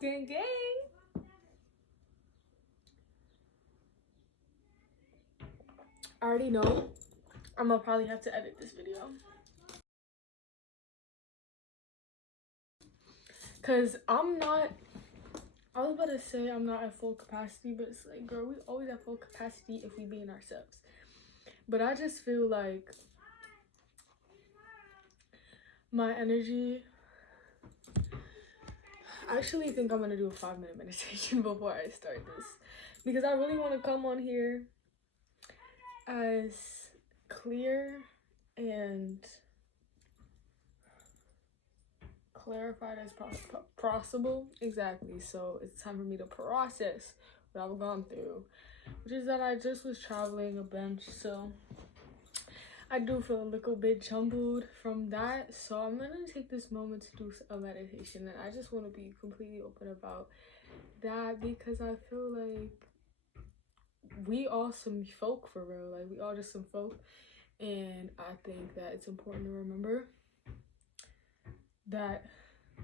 Gang, gang. I already know I'm gonna probably have to edit this video. Cause I was about to say I'm not at full capacity, but it's like, girl, we always at full capacity if we being ourselves. But I just feel like my energy, I actually think I'm gonna do a 5-minute meditation before I start this, because I really want to come on here as clear and clarified as possible. Exactly. So it's time for me to process what I've gone through, which is that I just was traveling a bunch, so I do feel a little bit jumbled from that. So I'm gonna take this moment to do a meditation, and I just want to be completely open about that, because I feel like we all some folk for real. Like, we all just some folk, and I think that it's important to remember that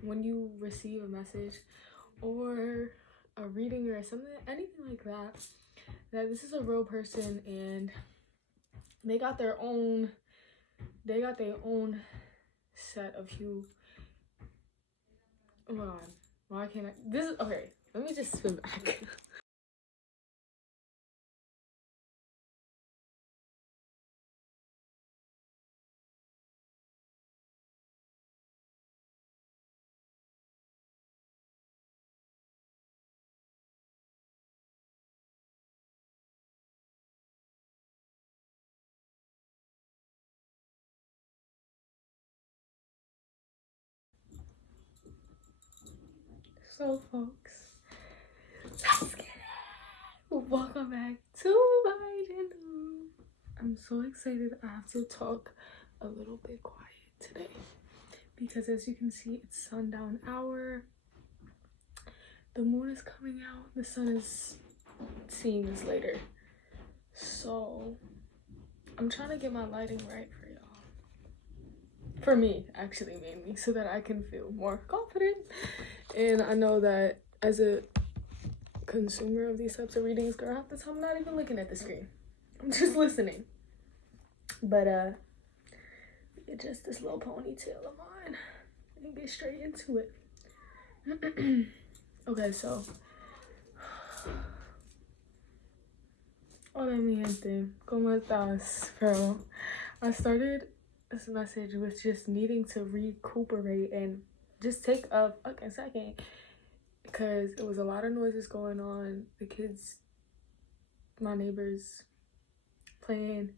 when you receive a message or a reading or something, anything like that, that this is a real person and they got their own set of you. Oh my god, why can't I? This is okay. Let me just spin back. So, folks, let's get it. Welcome back to my channel. I'm so excited. I have to talk a little bit quiet today because, as you can see, it's sundown hour. The moon is coming out. The sun is seeing this later. So I'm trying to get my lighting right for y'all. For me, actually, mainly, so that I can feel more confident. And I know that as a consumer of these types of readings, girl, half the time I'm not even looking at the screen. I'm just listening. But just this little ponytail of mine and get straight into it. Okay, so hola mi gente, ¿cómo estás? Bro, I started this message with just needing to recuperate and just take a fucking second, because it was a lot of noises going on. The kids, my neighbors playing,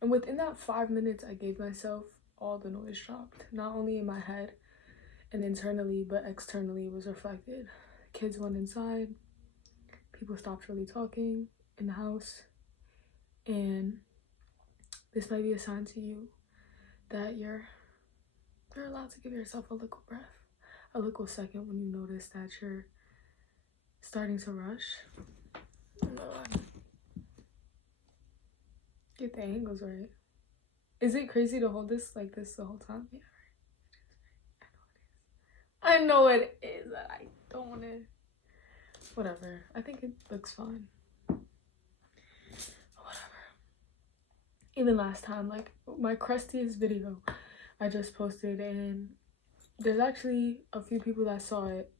and within that 5 minutes I gave myself, all the noise dropped, not only in my head and internally, but externally was reflected. Kids went inside, people stopped really talking in the house, and this might be a sign to you that you're allowed to give yourself a little breath, a little second when you notice that you're starting to rush. Oh my god. Get the angles right. Is it crazy to hold this like this the whole time? Yeah, right. I know it is. I don't want to. Whatever. I think it looks fine. Whatever. Even last time, like my crustiest video I just posted, and there's actually a few people that saw it.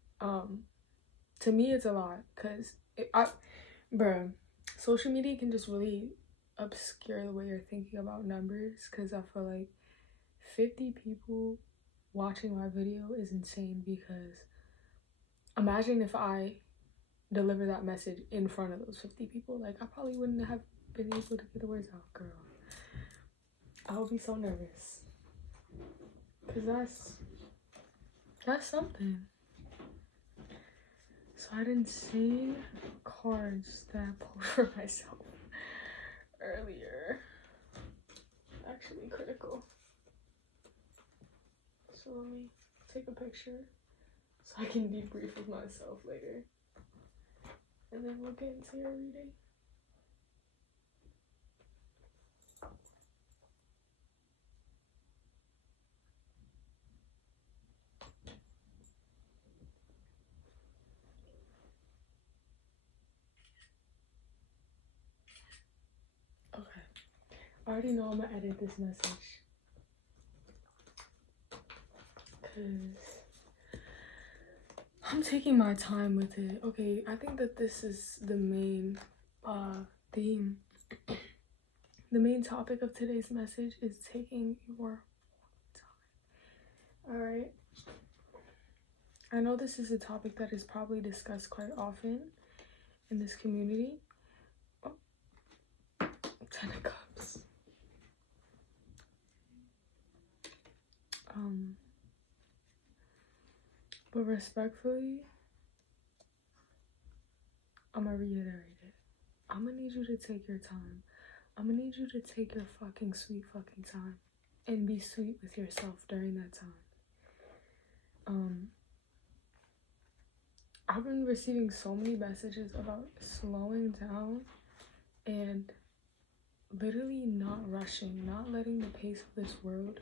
To me, it's a lot, because bruh, social media can just really obscure the way you're thinking about numbers, because I feel like 50 people watching my video is insane, because imagine if I deliver that message in front of those 50 people. Like, I probably wouldn't have been able to get the words out, girl. I would be so nervous, because that's something. So I didn't sing cards that I pulled for myself earlier. Actually critical. So let me take a picture so I can debrief with myself later. And then we'll get into your reading. I already know I'm gonna edit this message. Because I'm taking my time with it. Okay, I think that this is the main theme. The main topic of today's message is taking your time. Alright. I know this is a topic that is probably discussed quite often in this community. Oh, 10 of Cups. But respectfully, I'm gonna reiterate it. I'm gonna need you to take your time. I'm gonna need you to take your fucking sweet fucking time and be sweet with yourself during that time. I've been receiving so many messages about slowing down and literally not rushing, not letting the pace of this world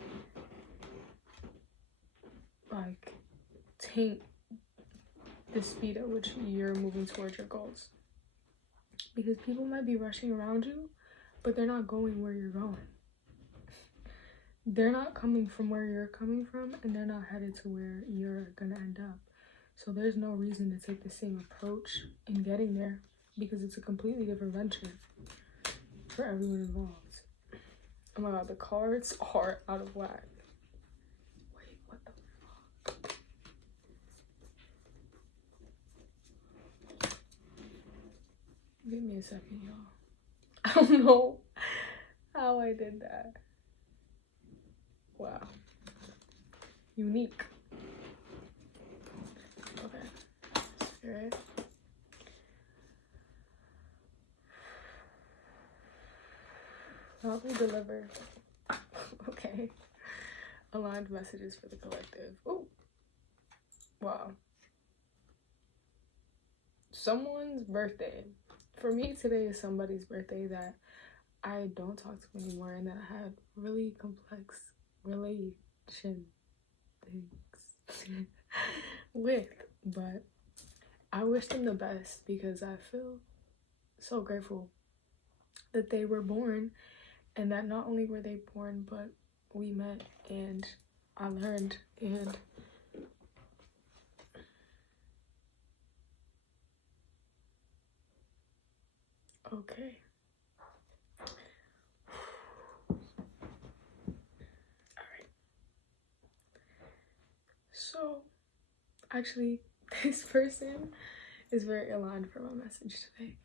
like taint the speed at which you're moving towards your goals. Because people might be rushing around you, but they're not going where you're going. They're not coming from where you're coming from, and they're not headed to where you're gonna end up. So there's no reason to take the same approach in getting there, because it's a completely different venture for everyone involved. Oh my god, the cards are out of whack. Wait, what the fuck? Give me a second, y'all. I don't know how I did that. Wow. Unique. Okay. Spirit. Help me deliver. Okay. Aligned messages for the collective. Ooh. Wow. Someone's birthday. For me, today is somebody's birthday that I don't talk to anymore and that I had really complex relation things with. But I wish them the best because I feel so grateful that they were born, and that not only were they born, but we met and I learned. And okay. Alright. So, actually, this person is very aligned for my message today.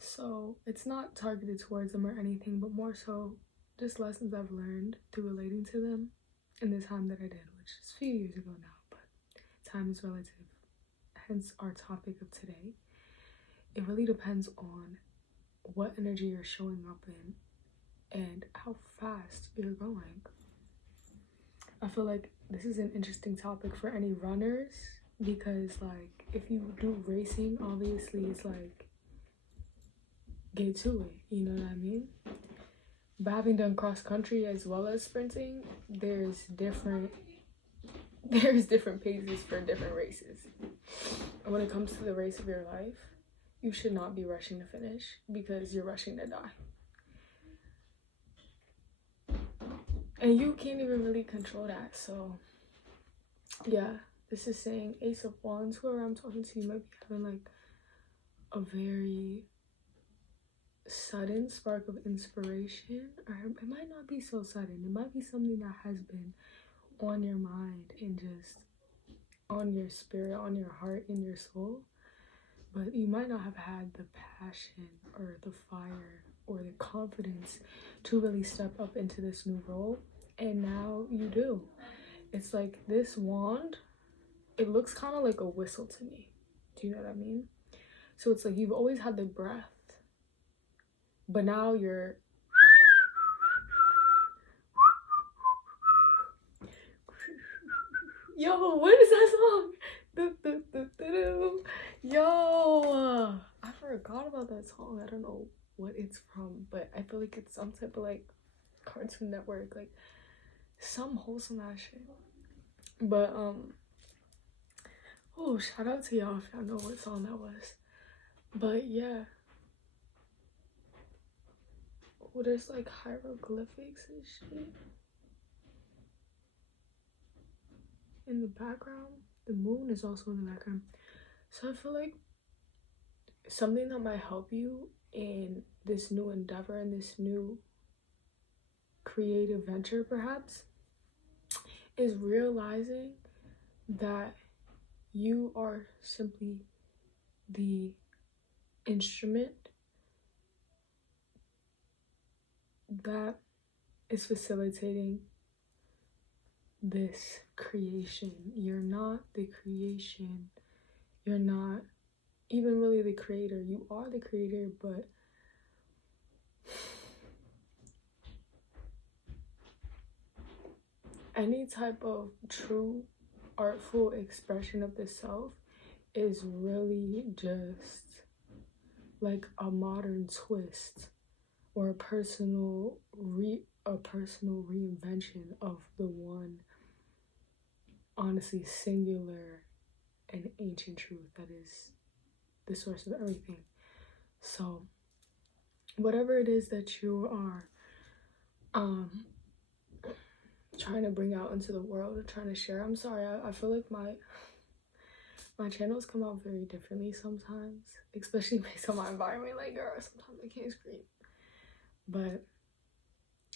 So, it's not targeted towards them or anything, but more so just lessons I've learned through relating to them in the time that I did, which is a few years ago now, but time is relative. Hence our topic of today. It really depends on what energy you're showing up in and how fast you're going. I feel like this is an interesting topic for any runners because, like, if you do racing, obviously it's like get to it, you know what I mean? But having done cross country as well as sprinting, there's different paces for different races. And when it comes to the race of your life, you should not be rushing to finish because you're rushing to die. And you can't even really control that. So yeah, this is saying Ace of Wands, whoever I'm talking to, you might be having like a very sudden spark of inspiration, or it might not be so sudden. It might be something that has been on your mind and just on your spirit, on your heart, in your soul, but you might not have had the passion or the fire or the confidence to really step up into this new role, and now you do. It's like this wand, it looks kind of like a whistle to me. Do you know what I mean? So it's like you've always had the breath, but now you're yo, what is that song? Yo, I forgot about that song. I don't know what it's from, but I feel like it's some type of like Cartoon Network, like some wholesome ass shit. But oh, shout out to y'all if y'all know what song that was. But yeah, well, there's like hieroglyphics and shit in the background. The moon is also in the background. So I feel like something that might help you in this new endeavor and this new creative venture perhaps is realizing that you are simply the instrument that is facilitating this creation. You're not the creation. You're not even really the creator. You are the creator, but any type of true artful expression of the self is really just like a modern twist or a personal reinvention of the one honestly singular and ancient truth that is the source of everything. So whatever it is that you are trying to bring out into the world and trying to share, I'm sorry, I feel like my channels come out very differently sometimes, especially based on my environment. Like, girl, sometimes I can't scream, but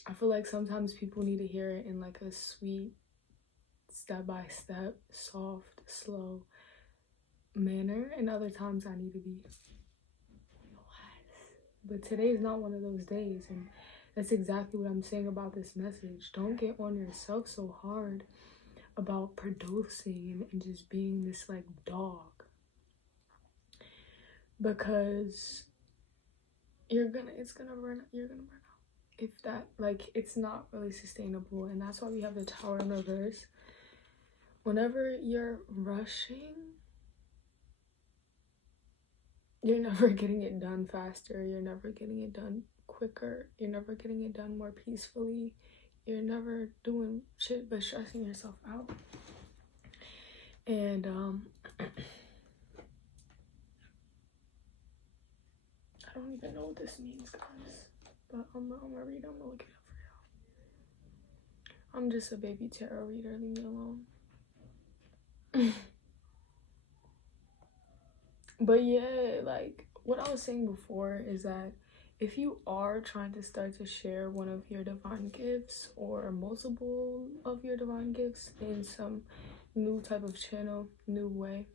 I feel like sometimes people need to hear it in like a sweet, step-by-step, soft, slow manner, and other times I need to be but today's not one of those days, and that's exactly what I'm saying about this message. Don't get on yourself so hard about producing and just being this like dog, because you're gonna run out if that, like, it's not really sustainable. And that's why we have the Tower in reverse. Whenever you're rushing, you're never getting it done faster. You're never getting it done quicker. You're never getting it done more peacefully. You're never doing shit but stressing yourself out. And I don't even know what this means, guys. But I'm gonna read. I'm gonna look it up for y'all. I'm just a baby tarot reader. Leave me alone. But yeah, like what I was saying before is that if you are trying to start to share one of your divine gifts or multiple of your divine gifts in some new type of channel, new way,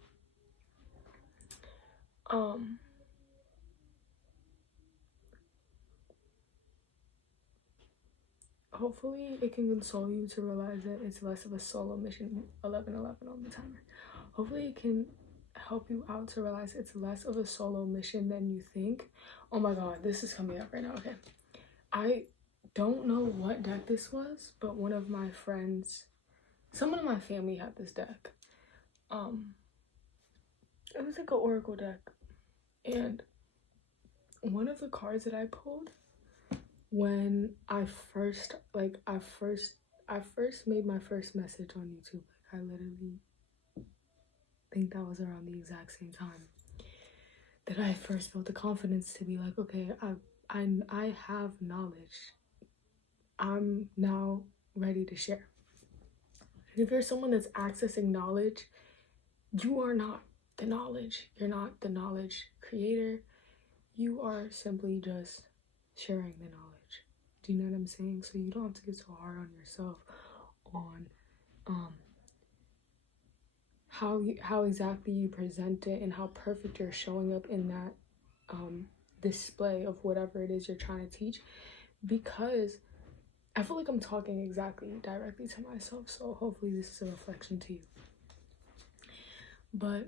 hopefully it can console you to realize that it's less of a solo mission. 11:11 on the timer. Hopefully it can help you out to realize it's less of a solo mission than you think. Oh my god, this is coming up right now. Okay, I don't know what deck this was, but one of my friends, someone in my family had this deck. It was like an oracle deck, and one of the cards that I pulled when I first made my first message on YouTube, like I literally think that was around the exact same time that I first built the confidence to be like, okay, I have knowledge. I'm now ready to share. And if you're someone that's accessing knowledge, you are not the knowledge. You're not the knowledge creator. You are simply just sharing the knowledge. Do you know what I'm saying? So you don't have to get so hard on yourself on how exactly you present it and how perfect you're showing up in that display of whatever it is you're trying to teach, because I feel like I'm talking exactly directly to myself, so hopefully this is a reflection to you. But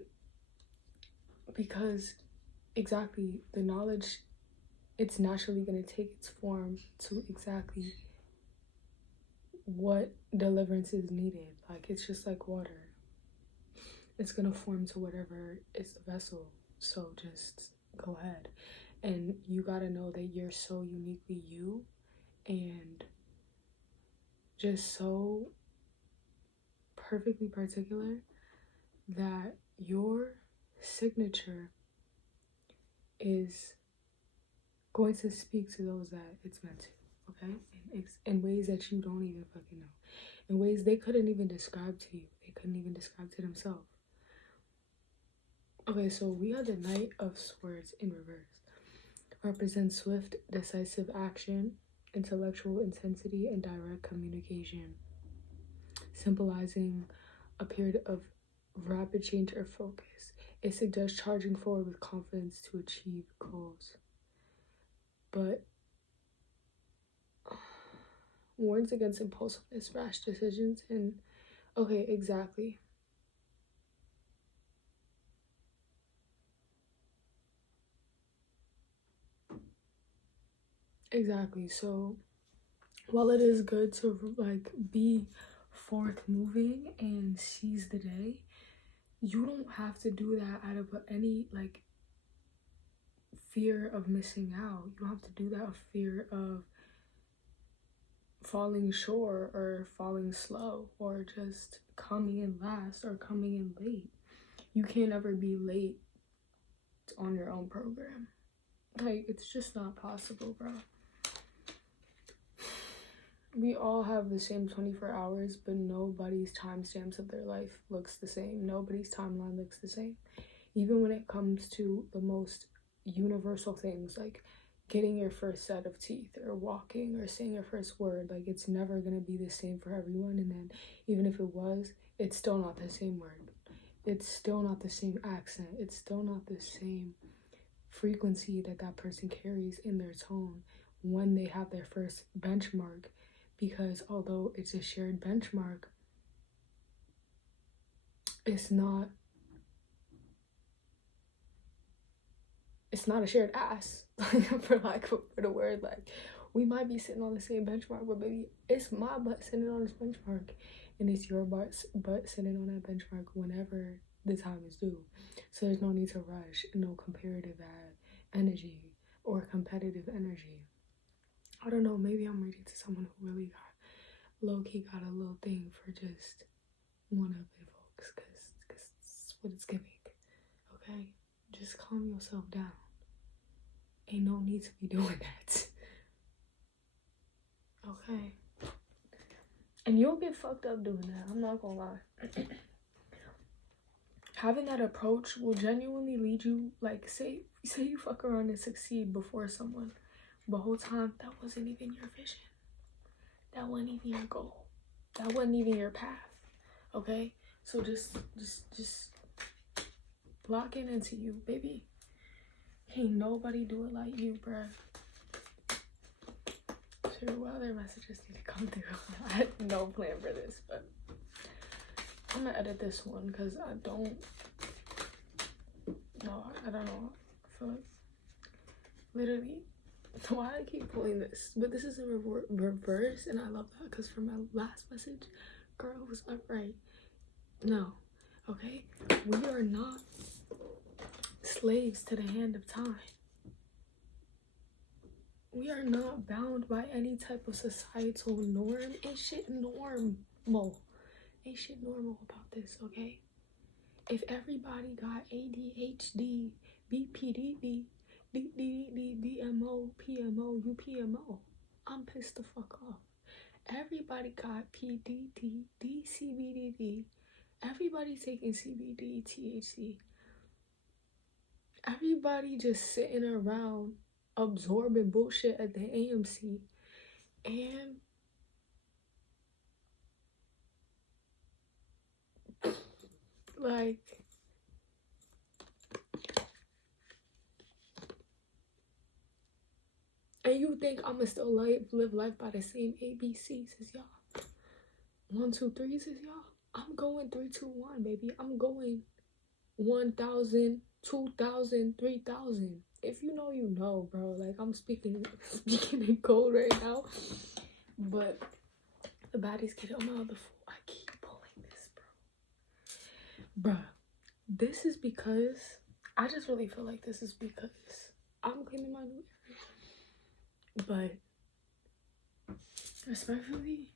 because exactly the knowledge, it's naturally going to take its form to exactly what deliverance is needed. Like, it's just like water. It's going to form to whatever is the vessel. So just go ahead. And you got to know that you're so uniquely you and just so perfectly particular that your signature is going to speak to those that it's meant to, okay? In ways that you don't even fucking know. In ways they couldn't even describe to you. They couldn't even describe to themselves. Okay, so we got the Knight of Swords in reverse. Represents swift, decisive action, intellectual intensity, and direct communication. Symbolizing a period of rapid change or focus. It suggests charging forward with confidence to achieve goals. But warns against impulsiveness, rash decisions, and okay, exactly. Exactly. So while it is good to like be forth moving and seize the day, you don't have to do that out of any like fear of missing out. You don't have to do that out of fear of falling short or falling slow or just coming in last or coming in late. You can't ever be late on your own program. Like, it's just not possible, bro. We all have the same 24 hours, but nobody's timestamps of their life looks the same. Nobody's timeline looks the same. Even when it comes to the most universal things, like getting your first set of teeth or walking or saying your first word, like it's never gonna be the same for everyone. And then even if it was, it's still not the same word. It's still not the same accent. It's still not the same frequency that that person carries in their tone when they have their first benchmark. Because although it's a shared benchmark, it's not a shared ass, for lack of a better word. Like, we might be sitting on the same benchmark, but baby, it's my butt sitting on this benchmark, and it's your butt sitting on that benchmark whenever the time is due. So there's no need to rush, no comparative energy or competitive energy. I don't know, maybe I'm reading to someone who really got low-key got a little thing for just one of it, folks, because it's what it's giving, okay? Just calm yourself down. Ain't no need to be doing that, okay? And you'll get fucked up doing that, I'm not gonna lie. Having that approach will genuinely lead you, like, say you fuck around and succeed before someone, but the whole time, that wasn't even your vision. That wasn't even your goal. That wasn't even your path, okay? So just lock in into you, baby. Ain't nobody do it like you, bruh. Sure, what other messages need to come through? I had no plan for this, but I'm gonna edit this one because I don't know. I feel like literally why I keep pulling this, but this is in reverse, and I love that because for my last message, girl was upright. No, okay, we are not slaves to the hand of time. We are not bound by any type of societal norm. Ain't shit normal. Ain't shit normal about this, okay? If everybody got ADHD, BPDD, DMO, PMO, UPMO, I'm pissed the fuck off. Everybody got PDD, DCBDD. Everybody taking CBD, THC. Everybody just sitting around absorbing bullshit at the AMC, and like, and you think I'ma still live life by the same ABCs as y'all? 1, 2, 3s as y'all? I'm going 3, 2, 1, baby. I'm going 1,000, 2,000, 3,000. If you know, you know, bro. Like, I'm speaking in code right now. But the baddies get on my other foot. I keep pulling this, bro. Bruh, this is because I just really feel like this is because I'm claiming my new area. But respectfully,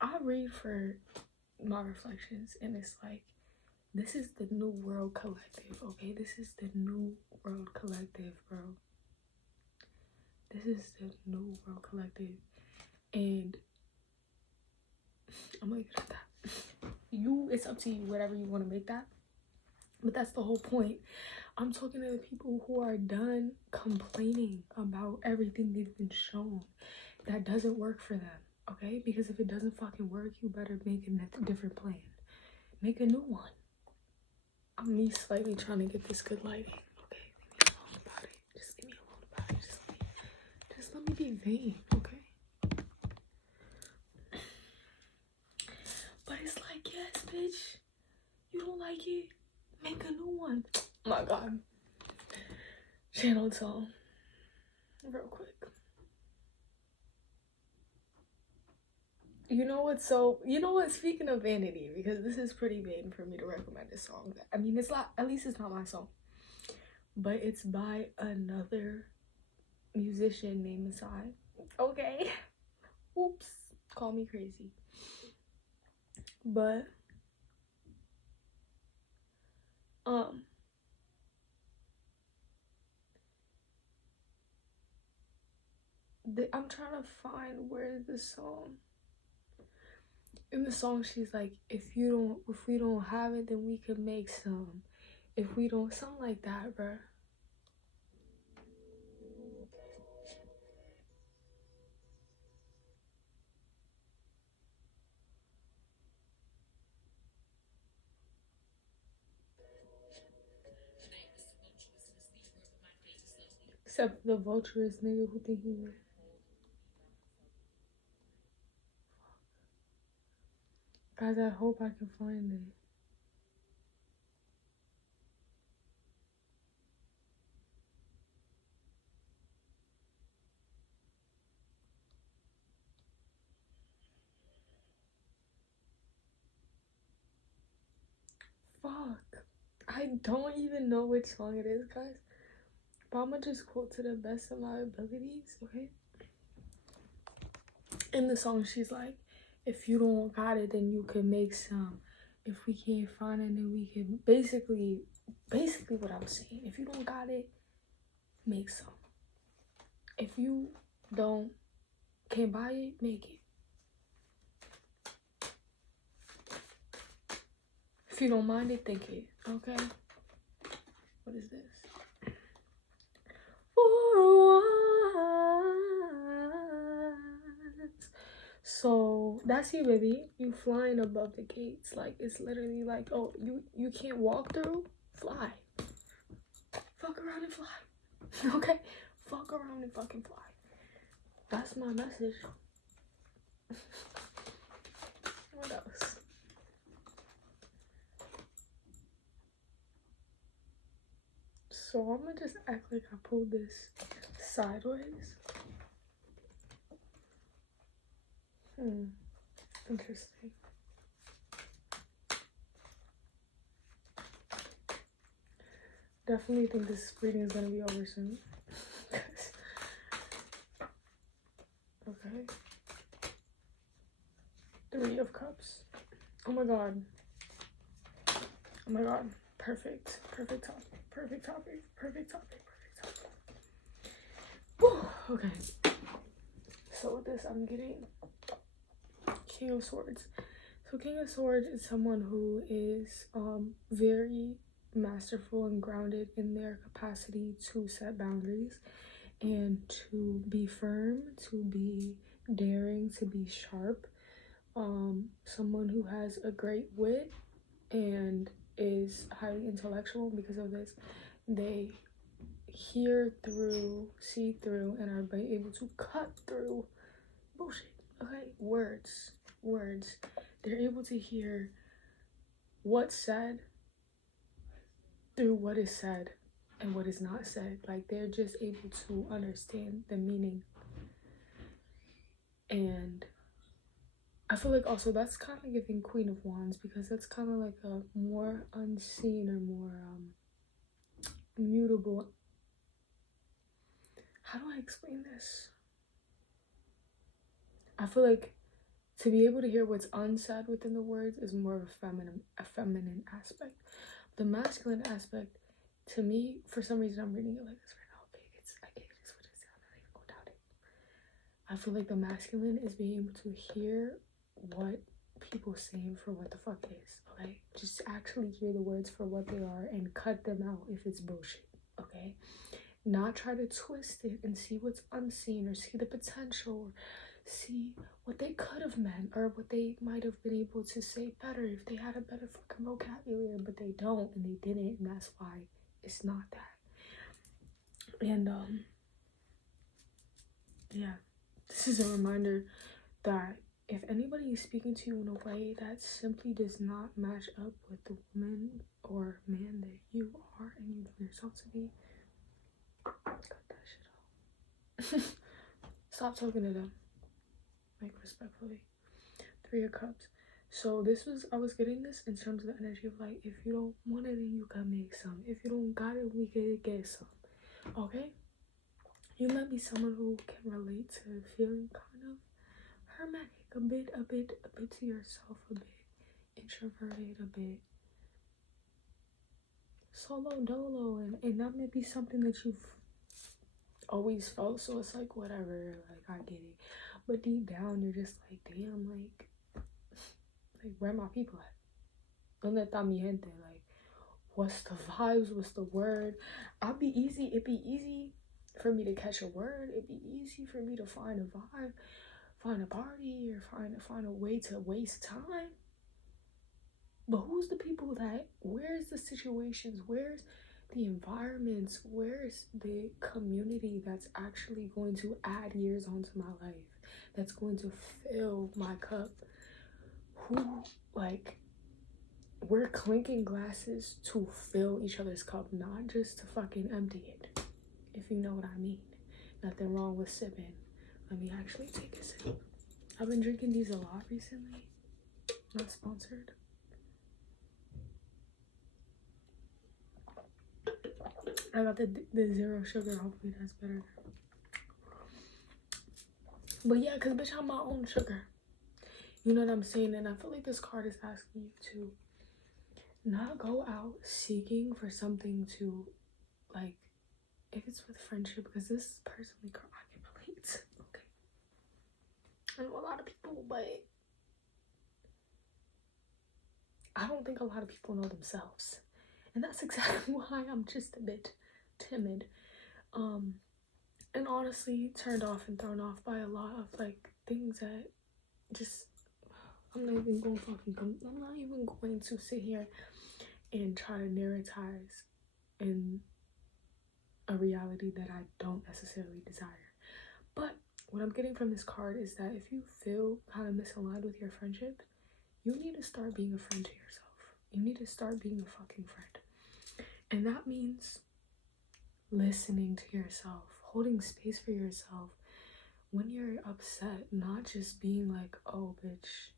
I read for my reflections, and it's like, this is the New World Collective, okay? This is the New World Collective, bro. This is the New World Collective, and I'm gonna get at that. It's up to you, whatever you want to make that. But that's the whole point. I'm talking to the people who are done complaining about everything they've been shown that doesn't work for them, okay? Because if it doesn't fucking work, you better make a different plan. Make a new one. I'm me slightly trying to get this good lighting, okay? Leave me alone about it. Just leave me alone about it. Just let me be vain, okay? But it's like, yes, bitch. You don't like it? Make a new one. Oh my god. Channel song. Real quick. You know what, speaking of vanity, because this is pretty vain for me to recommend this song. I mean, it's not, at least it's not my song. But it's by another musician named Masai. Okay. Oops. Call me crazy. But I'm trying to find where the song. In the song, she's like, if we don't have it, then we could make some. If we don't, something like that, bruh. Except the vulturous nigga who think he was. Guys, I hope I can find it. Fuck. I don't even know which song it is, guys. But I'm gonna just quote to the best of my abilities, okay? In the song, she's like, if you don't got it, then you can make some. If we can't find it, then we can basically what I'm saying. If you don't got it, make some. If you can't buy it, make it. If you don't mind it, think it. Okay? What is this? For once. So that's you, baby. You flying above the gates. Like, it's literally like, oh, you can't walk through? Fly. Fuck around and fly. Okay? Fuck around and fucking fly. That's my message. What else? So I'm gonna just act like I pulled this sideways. Interesting. Definitely think this reading is gonna be over soon. Okay. 3 of Cups. Oh my god. Oh my god. Perfect. Perfect topic. Perfect topic. Perfect topic. Perfect topic. Whew. Okay. So with this, I'm getting King of Swords. So King of Swords is someone who is very masterful and grounded in their capacity to set boundaries and to be firm, to be daring, to be sharp. Someone who has a great wit and is highly intellectual. Because of this, they hear through, see through, and are able to cut through bullshit. Okay, words. They're able to hear what's said through what is said and what is not said. Like, they're just able to understand the meaning. And I feel like also that's kind of giving Queen of Wands, because that's kind of like a more unseen or more mutable. How do I explain this? I feel like to be able to hear what's unsaid within the words is more of a feminine aspect. The masculine aspect, to me, for some reason, I'm reading it like this right now. Okay, it is what it is. I'm not even gonna doubt it. I feel like the masculine is being able to hear what people saying for what the fuck is, okay? Just actually hear the words for what they are and cut them out if it's bullshit, okay? Not try to twist it and see what's unseen or see the potential or see what they could have meant or what they might have been able to say better if they had a better fucking vocabulary, but they don't and they didn't, and that's why it's not that. And yeah, this is a reminder that if anybody is speaking to you in a way that simply does not match up with the woman or man that you are and you know yourself to be, cut that shit out. Stop talking to them, like, respectfully. 3 of Cups. So I was getting this in terms of the energy of like, if you don't want it, then you can make some. If you don't got it, we can get some. Okay? You might be someone who can relate to feeling kind of hermetic, a bit to yourself, a bit introverted, a bit solo dolo, and that may be something that you've always felt, so it's like whatever, like I get it. But deep down you're just like, damn, like where my people at? Donde está mi gente? Like, what's the vibes? What's the word? It'd be easy for me to catch a word. It'd be easy for me to find a vibe, find a party, or find a way to waste time. But who's the people that, where's the situations, where's the environments, where's the community that's actually going to add years onto my life, that's going to fill my cup? Who, like, we're clinking glasses to fill each other's cup, not just to fucking empty it, if you know what I mean. Nothing wrong with sipping. Let me actually take a sip. I've been drinking these a lot recently. Not sponsored. I got the 0 sugar. Hopefully that's better. But yeah, because bitch, I'm my own sugar. You know what I'm saying? And I feel like this card is asking you to not go out seeking for something to, like, if it's with friendship, because this personally, girl, I can relate. Okay. I know a lot of people, but I don't think a lot of people know themselves. And that's exactly why I'm just a bit timid. And honestly turned off and thrown off by a lot of, like, things that just, I'm not even going to sit here and try to narratize in a reality that I don't necessarily desire. But what I'm getting from this card is that if you feel kind of misaligned with your friendship, you need to start being a friend to yourself. You need to start being a fucking friend. And that means listening to yourself, holding space for yourself when you're upset, not just being like, oh bitch,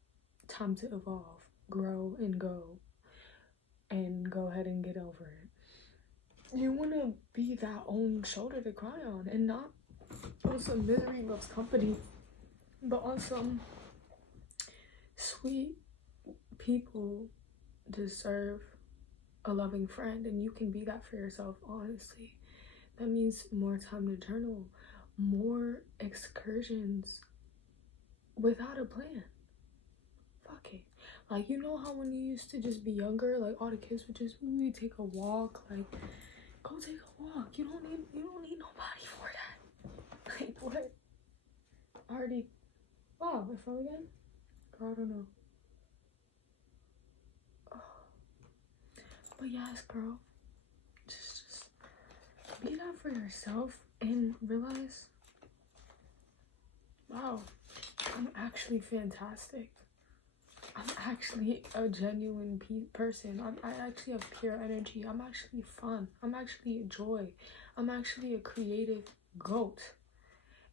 time to evolve, grow and go, and go ahead and get over it. You want to be that own shoulder to cry on, and not on some misery loves company, but on some sweet people deserve a loving friend, and you can be that for yourself, honestly. That means more time to journal, more excursions without a plan. Fuck it. Like, you know how when you used to just be younger, like, all the kids would just take a walk, like, go take a walk. You don't need nobody for that. Like, what? Already. Wow, I fell again? Girl, I don't know. Oh. But yes, girl, just be that for yourself and realize, wow, I'm actually fantastic. I'm actually a genuine person. I actually have pure energy. I'm actually fun. I'm actually a joy. I'm actually a creative goat.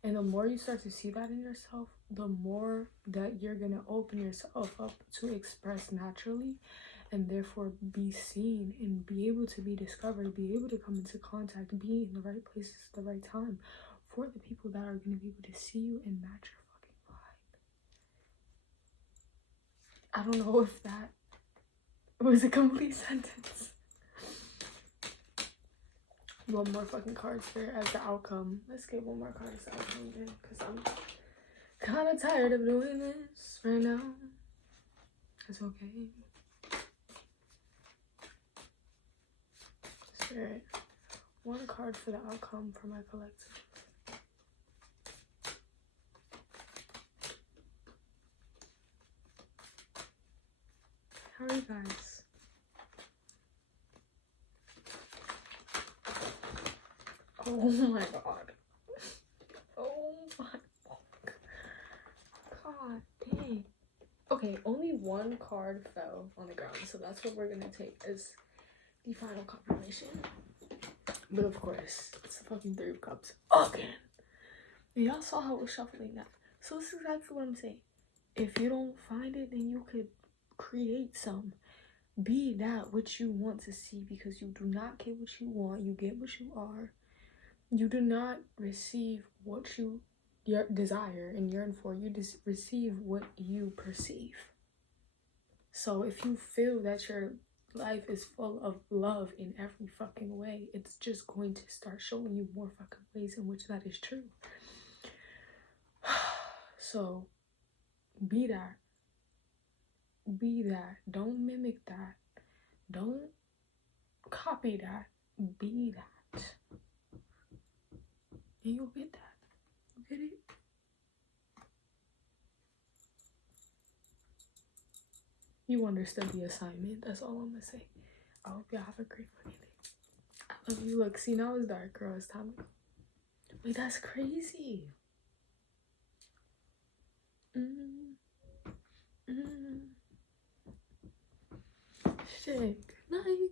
And the more you start to see that in yourself, the more that you're going to open yourself up to express naturally, and therefore be seen and be able to be discovered, be able to come into contact, be in the right places at the right time for the people that are going to be able to see you and match your fucking vibe. I don't know if that was a complete sentence. One more fucking card here as the outcome. Let's get one more card as the outcome again, because Kind of tired of doing this right now. It's okay. Spirit, one card for the outcome for my collective. How are you guys? Oh my god. Oh my fuck. God dang. Okay, only one card fell on the ground, so that's what we're gonna take as the final confirmation. But of course, it's the fucking Three of Cups again. And y'all saw how I was shuffling that. So this is exactly what I'm saying. If you don't find it, then you could create some. Be that what you want to see, because you do not get what you want. You get what you are. You do not receive what you desire and yearn for. You just receive what you perceive. So if you feel that your life is full of love in every fucking way, it's just going to start showing you more fucking ways in which that is true. So be that. Be that. Don't mimic that. Don't copy that. Be that. And you'll get that. You get it? You understood the assignment. That's all I'm gonna say. I hope y'all have a great fucking day. I love you. Look, see, now it's dark, girl. It's time to go. Wait, that's crazy. Shit. Good night.